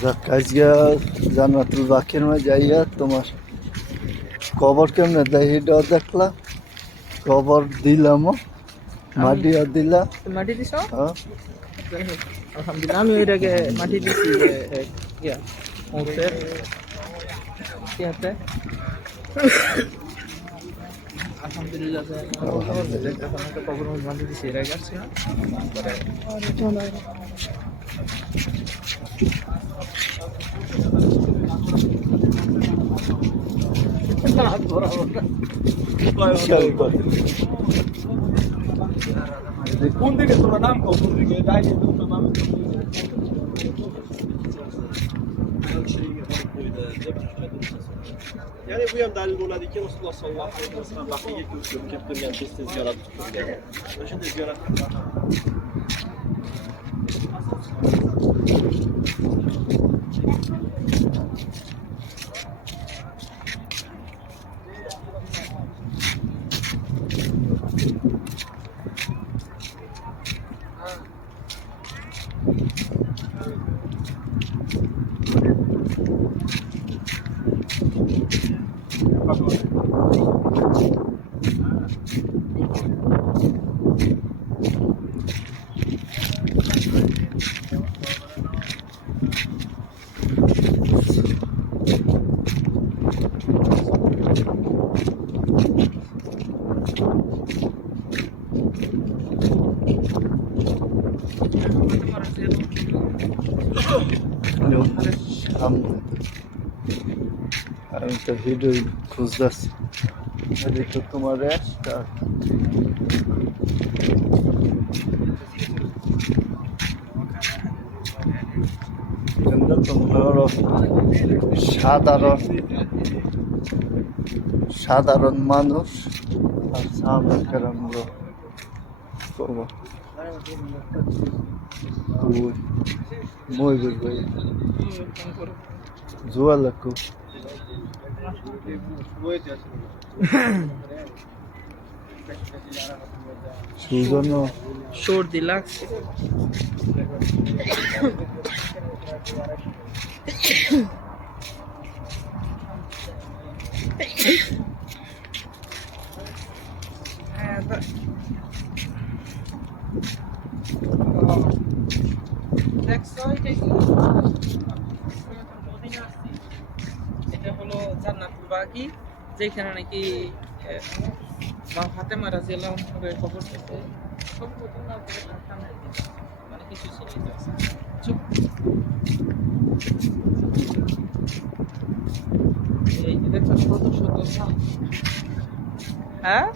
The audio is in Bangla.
যাক আজকে জান্নাতুল বাকির মধ্যে যাইয়া তোমার কবর কেমনে দেহিটাও দেখলা? কবর দিলামও মাটিও দিলা। মাটি দিছ? হ্যাঁ। আলহামদুলিল্লাহ আমি ওইটাকে মাটি দিছি ইয়া মৌতের ইয়াতে। আলহামদুলিল্লাহ। কোন দিকে তোমরা নাম কোন দিকে ডাইনি তোমরা নাম يعني ابويا مدعي لولادي كي رسول الله صلى الله عليه وسلم باقي يكتب كيف كيف كيف كيف كيف كيف كيف كيف Hello. Um, আমি তো ভিডিও খুঁজতেছি। এটা তো তোমার তোমার সাধারণ সাধারণ মানুষ আর আমরা করব muy muy muy Zoalako. Shoes or no? Short deluxe. yeah, but... Next slide, জান্নাতুল বাকি যেখানে নাকি হাতে ফাতেমা রাজিয়াল্লাহু আনহার কবর থেকে সর্বপ্রথম না করে তার সামনে দিকে। মানে কিছু ছিল। চুপ। এই দেখছ শত শত হ্যাঁ